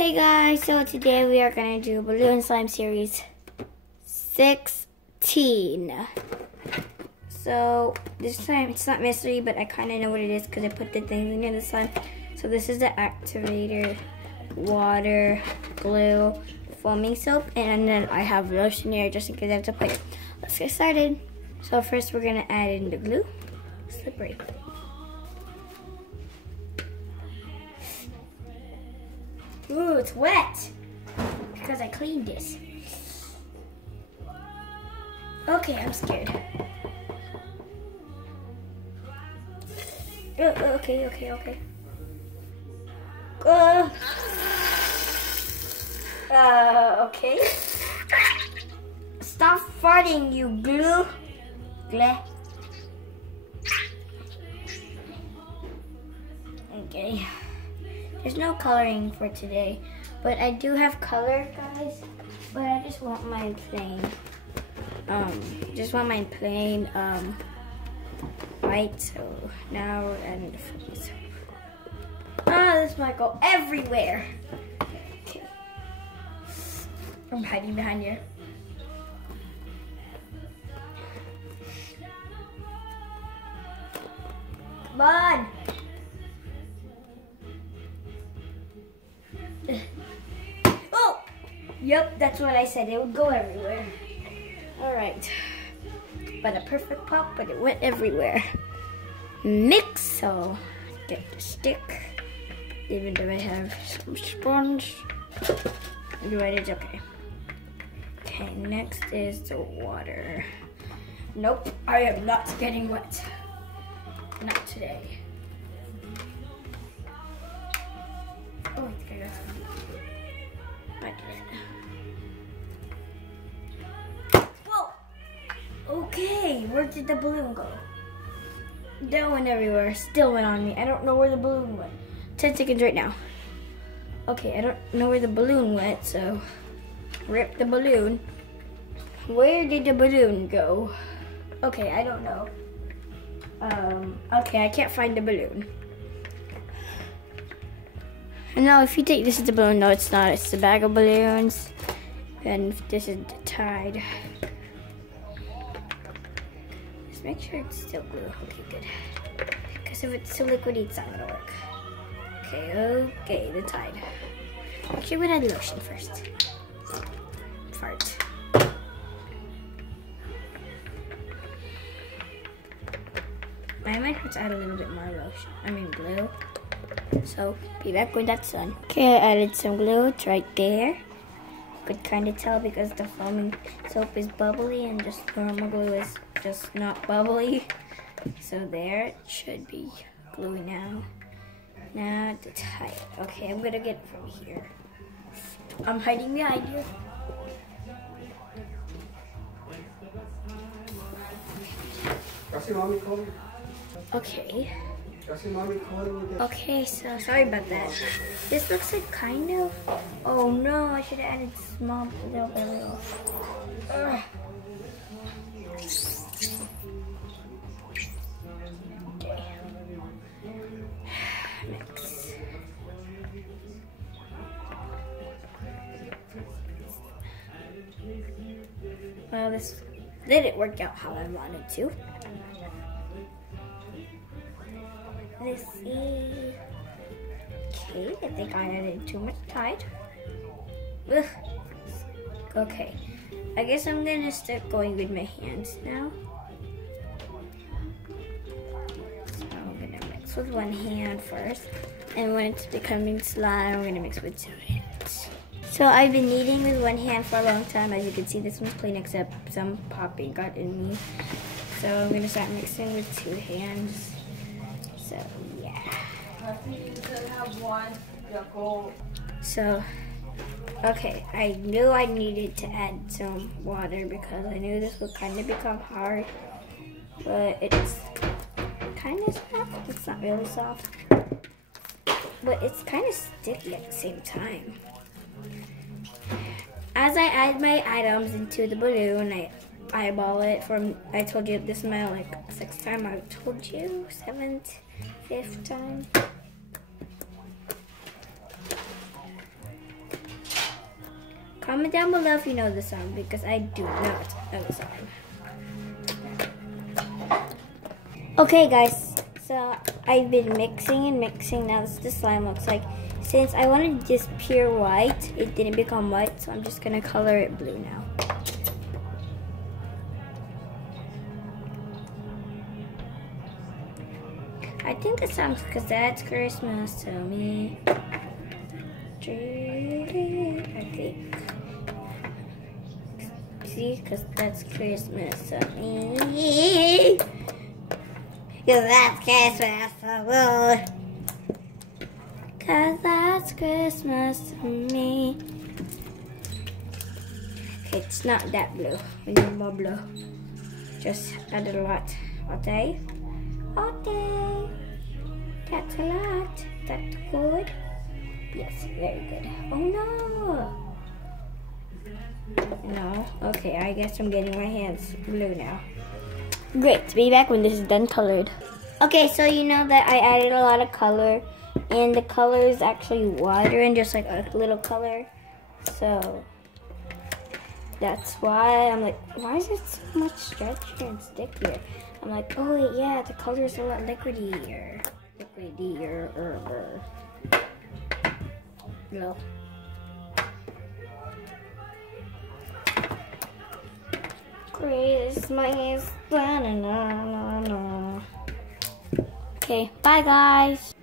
Hey guys, so today we are going to do Balloon Slime Series 16. So this time it's not mystery, but I kind of know what it is because I put the things in the slime. So this is the activator, water, glue, foaming soap, and then I have lotion here just in case I have to put it. Let's get started. So first we're going to add in the glue. Slippery. Ooh, it's wet because I cleaned this. Okay, I'm scared. Okay. Okay. Stop farting, you glue. Okay. There's no coloring for today, but I do have color, guys. But I just want mine plain. White. So now we're adding the foaming soap. This might go everywhere. Okay. I'm hiding behind here. Come on. Oh! Yep, that's what I said. It would go everywhere. Alright. But a perfect pop, but it went everywhere. Mix, so get the stick. Even though I have some sponge. Right, it's okay. Okay, next is the water. Nope, I am not getting wet. Not today. Oh, I think I got some. I did. Whoa! Okay, where did the balloon go? That went everywhere. Still went on me. I don't know where the balloon went. 10 seconds right now. Okay, I don't know where the balloon went, so rip the balloon. Where did the balloon go? Okay, I don't know. Okay, I can't find the balloon. No, if you think this is the balloon, no, it's not. It's the bag of balloons. And this is the Tide. Just make sure it's still glue. Okay, good. Because if it's too liquidy, it's not gonna work. Okay, the Tide. Actually, we're gonna add lotion first. Fart. I might have to add a little bit more glue. So, be back when that's done. Okay, I added some glue. It's right there. You could kind of tell because the foaming soap is bubbly and just normal glue is just not bubbly. So there, it should be gluey now. Now the Tide. Okay, I'm gonna get it from here. I'm hiding behind you. Okay. Okay, so sorry about that. This looks like kind of. Oh no, I should have added small little. Okay. Next. Well, this didn't work out how I wanted to. Let's see. Okay, I think I added too much Tide. Ugh. Okay, I guess I'm gonna start going with my hands now. So I'm gonna mix with one hand first, and when it's becoming slime, I'm gonna mix with 2 hands. So I've been kneading with one hand for a long time. As you can see, this one's plain except some popping got in me. So I'm gonna start mixing with 2 hands. So, yeah. So, okay, I knew I needed to add some water because I knew this would kind of become hard, but it's kind of soft. It's not really soft, but it's kind of sticky at the same time. As I add my items into the balloon, I eyeball it from, I told you this is my like 6th time, I told you, 7th, 5th time. Comment down below if you know the song, because I do not know the song. Okay guys, so I've been mixing and mixing. Now this is the slime looks like. Since I wanted just pure white, it didn't become white, so I'm just gonna color it blue now. I think the song's because that's Christmas to me. I think. See, because that's Christmas to me. Because that's Christmas to me. Because that's Christmas to me. Okay, it's not that blue. We need more blue. Just added a lot. Okay? Okay. That's a lot. That's good. Yes, very good. Oh no! No. Okay, I guess I'm getting my hands blue now. Great, be back when this is done colored. Okay, so you know that I added a lot of color, and the color is actually water and just like a little color. So that's why I'm like, why is it so much stretchier and stickier? I'm like, oh wait, yeah, the color is a lot liquidier. No. Christmas. Okay, bye guys.